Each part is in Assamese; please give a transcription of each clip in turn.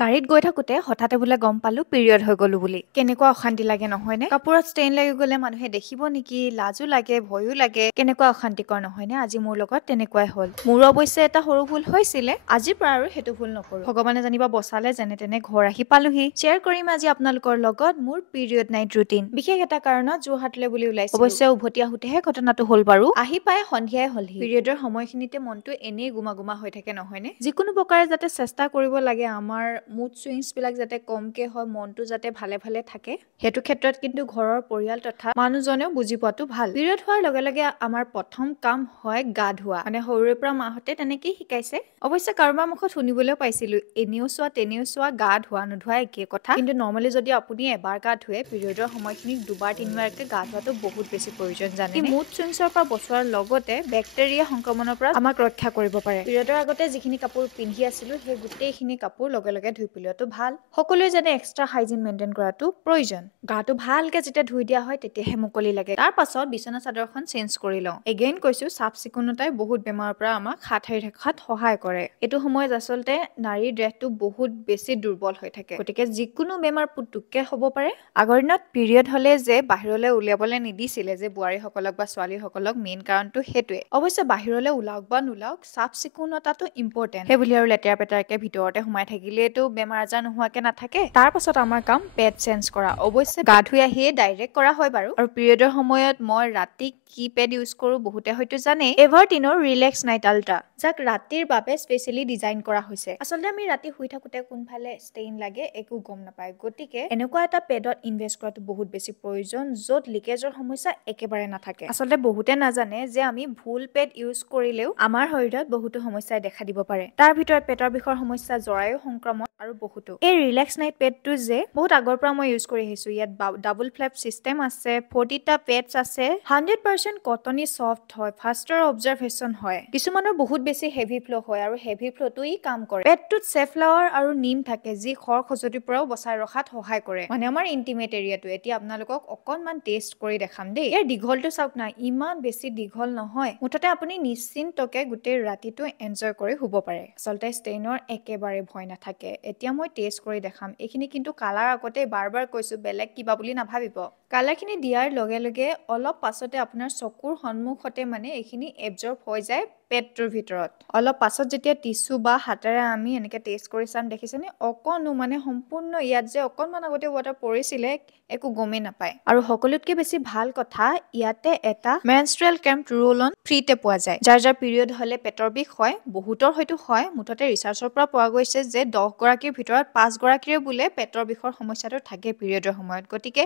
গাড়ীত গৈ থাকোতে হঠাতে বোলে গম পালো পিৰিয়ড হৈ গলো বুলি কেনেকুৱা অশান্তি লাগে নহয়নে কাপোৰত ষ্টেইন লাগি গলে মানুহে দেখিব নেকি লাজো লাগে ভয়ো লাগে কেনেকুৱা অশান্তিকৰ নহয়নে আজি মোৰ লগত তেনেকুৱাই হ'ল মোৰ অৱশ্যে এটা সৰু ভুল হৈছিলে আজিৰ পৰা আৰু সেইটো ভুল নকৰো ভগৱানে জানিবা বচালে যেনে তেনে ঘৰ আহি পালোহি শ্বেয়াৰ কৰিম আজি আপোনালোকৰ লগত মোৰ পিৰিয়ড নাইট ৰুটিন বিশেষ এটা কাৰণত যোৰহাটলে বুলি ওলাইছো অৱশ্যে উভতি আহোতেহে ঘটনাটো হ'ল বাৰু আহি পাই সন্ধিয়াই হ'লহি পিৰিয়ডৰ সময়খিনিতে মনটো এনেই গুমা গুমা হৈ থাকে নহয়নে যিকোনো প্ৰকাৰে যাতে চেষ্টা কৰিব লাগে আমাৰ মুড সুইংছ বিলাক যাতে কমকে হয় মনটো যাতে ভালে ভালে থাকে সেইটো ক্ষেত্ৰত কিন্তু ঘৰৰ পৰিয়াল তথা মানুহজনেও বুজি পোৱাটো ভাল পিৰিয়ড হোৱাৰ লগে লগে আমাৰ প্ৰথম কাম হয় গা ধোৱা মানে সৰুৰে পৰা মাহঁতে তেনেকেই শিকাইছে অৱশ্যে কাৰোবাৰ মুখত শুনিবলৈও পাইছিলো এনেও চোৱা তেনেও চোৱা গা ধোৱা নোধোৱা একে কথা কিন্তু নৰ্মেলি যদি আপুনি এবাৰ গা ধুৱে পিৰিয়ডৰ সময়খিনিত দুবাৰ তিনিবাৰকে গা ধোৱাটো বহুত বেছি প্ৰয়োজন জানে মুড সুইংছৰ পৰা বচোৱাৰ লগতে বেক্টেৰিয়া সংক্ৰমণৰ পৰা আমাক ৰক্ষা কৰিব পাৰে পিৰিয়ডৰ আগতে যিখিনি কাপোৰ পিন্ধি আছিলো সেই গোটেইখিনি কাপোৰ লগে লগে ধুই পেলোৱাটো ভাল সকলোৱে যেনে এক্সট্ৰা হাইজিন মেইনটেইন কৰাটো প্ৰয়োজন গাটো ভালকে যেতিয়া ধুই দিয়া হয় তেতিয়াহে মুকলি লাগে তাৰ পাছত বিছনা চাদৰখন চেঞ্জ কৰি লওঁ এগেইন কৈছো চাফ চিকুণতাই বহুত বেমাৰৰ পৰা আমাক হাত সাৰি ৰখাত সহায় কৰে এইটো সময়ত আচলতে নাৰীৰ দেহটো বহুত বেছি দুৰ্বল হৈ থাকে গতিকে যিকোনো বেমাৰ পুতুককে হ'ব পাৰে আগৰ দিনত পিৰিয়ড হলে যে বাহিৰলৈ উলিয়াবলৈ নিদিছিলে যে বোৱাৰীসকলক বা ছোৱালীসকলক মেইন কাৰণটো সেইটোৱে অৱশ্যে বাহিৰলৈ ওলাওক বা নোলাওক চাফ চিকুণতাটো ইম্পৰ্টেণ্ট সেইবুলি আৰু লেতেৰা পেতেৰাকে ভিতৰতে সোমাই থাকিলেতো বেমাৰ আজাৰ নোহোৱাকে নাথাকে তাৰ পাছত আমাৰ কাম পেড চেঞ্জ কৰা অৱশ্যে গা ধুই আহিয়ে ডাইৰেক্ট কৰা হয় বাৰু আৰু পিৰিয়ডৰ সময়ত মই ৰাতি কি পেড ইউজ কৰো বহুতে হয়তো জানে এভাৰটিনৰ ৰিলেক্স নাইট আল্ট্ৰা যাক ৰাতিৰ বাবে স্পেচিয়েলি ডিজাইন কৰা হৈছে আচলতে আমি ৰাতি শুই থাকোতে কোনফালে ষ্টেইন লাগে একো গম নাপায় গতিকে এনেকুৱা এটা পেডত ইনভেষ্ট কৰাটো বহুত বেছি প্ৰয়োজন য'ত লিকেজৰ সমস্যা একেবাৰে নাথাকে আচলতে বহুতে নাজানে যে আমি ভুল পেড ইউজ কৰিলেও আমাৰ শৰীৰত বহুতো সমস্যাই দেখা দিব পাৰে তাৰ ভিতৰত পেটৰ বিষৰ সমস্যা জৰায়ু সংক্ৰমণ আৰু বহুতো এই ৰিলেক্স নাইট পেডটো যে বহুত আগৰ পৰা মই ইউজ কৰি আহিছো ইয়াত ডাবল ফ্লেপ চিষ্টেম আছে 40টা পেডছ আছে 100% কটনী সফ্ট হয় ফাষ্টাৰ অবজাৰভেশ্যন হয় কিছুমানৰ বহুত বেছি হেভি ফ্ল' হয় আৰু হেভি ফ্ল'টো ই কাম কৰে পেডটোত চেফ্লাৱাৰ আৰু নিম থাকে যি খৰ খজুতিৰ পৰাও বচাই ৰখাত সহায় কৰে মানে আমাৰ ইন্টিমেট এৰিয়াটো এতিয়া আপোনালোকক অকনমান টেষ্ট কৰি দেখাম দেই ইয়াৰ দীঘলটো চাওক না ইমান বেছি দীঘল নহয় মুঠতে আপুনি নিশ্চিন্তকে গোটেই ৰাতিটো এনজয় কৰি শুব পাৰে আচলতে ষ্টেইনৰ একেবাৰে ভয় নাথাকে এতিয়া মই টেষ্ট কৰি দেখাম এইখিনি কিন্তু কালাৰ আগতে বাৰ বাৰ কৈছো বেলেগ কিবা বুলি নাভাবিব কালাৰখিনি দিয়াৰ লগে লগে অলপ পাছতে আপোনাৰ চকুৰ সন্মুখতে মানে এইখিনি এবজৰ্ব হৈ যায় পেটটোৰ ভিতৰত অলপ পাছত যেতিয়া টিচু বা হাতেৰে আমি এনেকে টেষ্ট কৰি চাম দেখিছেনে অকনো মানে সম্পূৰ্ণ ইয়াত যে অকনমান আগতে ৱাটাৰ পৰিছিলে একো গমেই নাপায় আৰু সকলোতকে বেছি ভাল কথা ইয়াতে এটা মেনষ্ট্ৰুৱেল ক্ৰেম্প ৰোল অন ফ্ৰীতে পোৱা যায় যাৰ যাৰ পিৰিয়ড হলে পেটৰ বিষ হয় বহুতৰ হয়তো হয় মুঠতে ৰিচাৰ্চৰ পৰা পোৱা গৈছে যে 10 গৰাকীৰ ভিতৰত 5 গৰাকীৰ বোলে পেটৰ বিষৰ সমস্যাটো থাকে পিৰিয়ডৰ সময়ত গতিকে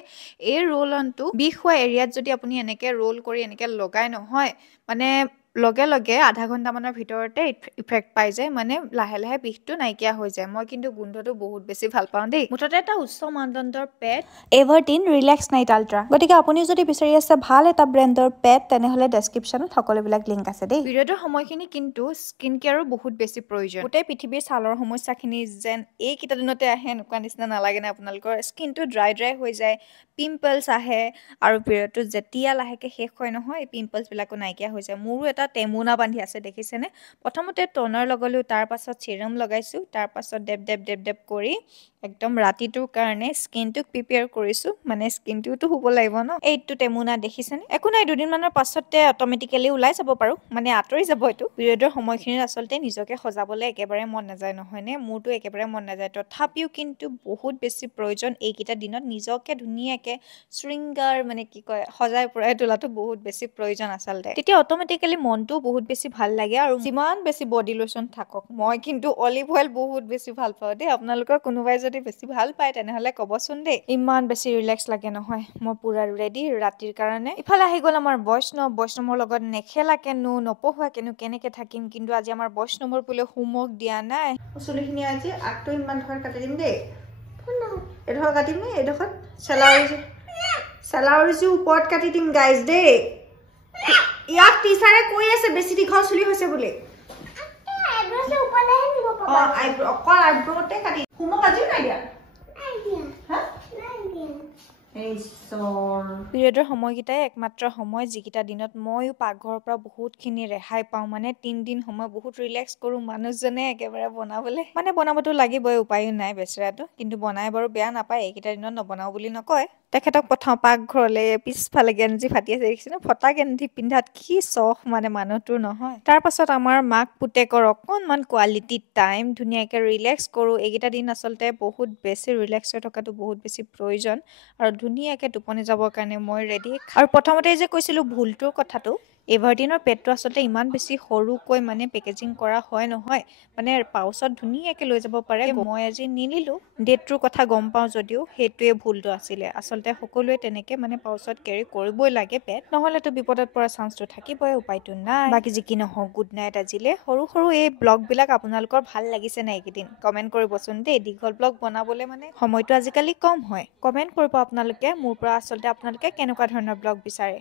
এই ৰোল অনটো বিষ হোৱা এৰিয়াত যদি আপুনি এনেকে ৰোল কৰি এনেকে লগাই নহয় মানে লগে লগে আধা ঘণ্টামানৰ ভিতৰতে ইফেক্ট পাই যায় মানে লাহে লাহে বিষটো নাইকিয়া হৈ যায় মই কিন্তু গোন্ধটো বহুত বেছি ভাল পাওঁ দেই মুঠতে এটা উচ্চ মানদণ্ডৰ পেড এভাৰটিন ৰিলেক্স নাইট আল্ট্ৰা গতিকে আপুনি যদি বিচাৰি আছে ভাল এটা ব্ৰেণ্ডৰ পেড তেনেহলে ডেছক্ৰিপশ্যনত সকলোবিলাক লিংক আছে দেই পিৰিয়ডৰ সময়খিনি কিন্তু স্কিন কেয়াৰো বহুত বেছি প্ৰয়োজন গোটেই পৃথিৱীৰ ছালৰ সমস্যাখিনি যেন এইকেইটা দিনতে আহে এনেকুৱা নিচিনা নালাগে নে আপোনালোকৰ স্কিনটো ড্ৰাই ড্ৰাই হৈ যায় পিম্পলছ আহে আৰু পিৰিয়ডটো যেতিয়া লাহেকে শেষ হয় নহয় এই পিম্পলছ বিলাকো নাইকিয়া হৈ যায় মোৰো এটা টেমুনা বান্ধি আছে দেখিছেনে প্ৰথমতে টনাৰ লগালো তাৰ পাছত চিৰাম লগাইছো তাৰ পাছত ডেপ ডেপ ডেপ ডেপ কৰি একদম ৰাতিটোৰ কাৰণে স্কিনটোক প্ৰিপেয়াৰ কৰিছো মানে স্কিনটোতো শুব লাগিব ন এইটো টেমুনা দেখিছেনে একো নাই দুদিনমানৰ পাছতে অট'মেটিকেলি ওলাই যাব পাৰো মানে আঁতৰি যাব এইটো পিৰিয়ডৰ সময়খিনিত আচলতে নিজকে সজাবলৈ একেবাৰে মন নাযায় নহয়নে মোৰতো একেবাৰে মন নাযায় তথাপিও কিন্তু বহুত বেছি প্ৰয়োজন এইকেইটা দিনত নিজকে ধুনীয়াকে শৃংগাৰ মানে কি কয় সজাই পৰাই তোলাটো বহুত বেছি প্ৰয়োজন আচলতে তেতিয়া অট'মেটিকেলি মনটো বহুত বেছি ভাল লাগে আৰু যিমান বেছি বডি লোচন থাকক মই কিন্তু অলিভ অইল বহুত বেছি ভাল পাওঁ দেই আপোনালোকৰ কোনোবাই যদি বেছি ভাল পায় তেনেহলে ক'বচোন দেই ইমান বেছি ৰিলেক্স লাগে নহয় মই পুৰা ৰেডি ৰাতিৰ কাৰণে ইফালে আহি গ'ল আমাৰ বৈষ্ণৱৰ লগত নেখেলাকেনো নপঢ়ুৱাকেনো কেনেকে থাকিম কিন্তু আজি আমাৰ বৈষ্ণৱৰ বোলে হোমৱৰ্ক দিয়া নাই চুলিখিনি আজি আগটো ইমান ধৰ কাটি দিম দেই এডোখৰ কাটিম নে এডোখৰ চেলাউৰিজো ওপৰত কাটি দিম গাইজ দেই ইয়াক টিচাৰে কৈ আছে বেছি দীঘল চুলি হৈছে বুলি অকল আইব্ৰতে কাটি হোমৱৰ্ক আজিও নাই দিয়া পিৰিয়ডৰ সময়কেইটাই একমাত্ৰ সময় যিকেইটা দিনত ময়ো পাকঘৰৰ পৰা বহুতখিনি ৰেহাই পাওঁ। মানে 3 দিন সময় বহুত ৰিলেক্স কৰোঁ। মানুহজনে একেবাৰে বনাবতো লাগিবই, উপায়ো নাই বেচেৰাটো। কিন্তু বনাই বাৰু বেয়া নাপায়, এইকেইটা দিনত নবনাও বুলি নকয়। তেখেতক পঠাওঁ পাকঘৰলে, পিছফালে গেঞ্জি ফাটি আছে দেখিছেনে? ফটা গেঞ্জি পিন্ধাত কি চখ মানে মানুহটোৰ নহয়। তাৰ পাছত আমাৰ মাক পুতেকৰ অকণমান কোৱালিটি টাইম, ধুনীয়াকে ৰিলেক্স কৰোঁ। এইকেইটা দিন আচলতে বহুত বেছি ৰিলেক্স হৈ থকাটো বহুত বেছি প্ৰয়োজন। আৰু ধুনীয়াকে টোপনি যাবৰ কাৰণে মই ৰেডি। আৰু প্ৰথমতে যে কৈছিলোঁ ভুলটোৰ কথাটো, এভাৰটিনৰ পেডটো আচলতে ইমান বেছি সৰুকৈ মানে পেকেজিং কৰা হয় নহয়, মানে পাউচত ধুনীয়াকে লৈ যাব পাৰে। মই আজি নিনিলোঁ, ডেটটোৰ কথা গম পাওঁ যদিও সেইটোৱে ভুলটো আছিলে। আচলতে সকলোৱে তেনেকে মানে পাউচত কেৰি কৰিবই লাগে পেড, নহ'লেতো বিপদত পৰা চান্সটো থাকিবই, উপায়তো নাই। বাকী যি কি নহওক, গুড নাইট আজিলে। সৰু সৰু এই ব্লগবিলাক আপোনালোকৰ ভাল লাগিছে নাই এইকেইদিন? কমেণ্ট কৰিবচোন দেই। দীঘল ব্লগ বনাবলৈ মানে সময়টো আজিকালি কম হয়। কমেণ্ট কৰিব আপোনালোকে, মোৰ পৰা আচলতে আপোনালোকে কেনেকুৱা ধৰণৰ ব্লগ বিচাৰে।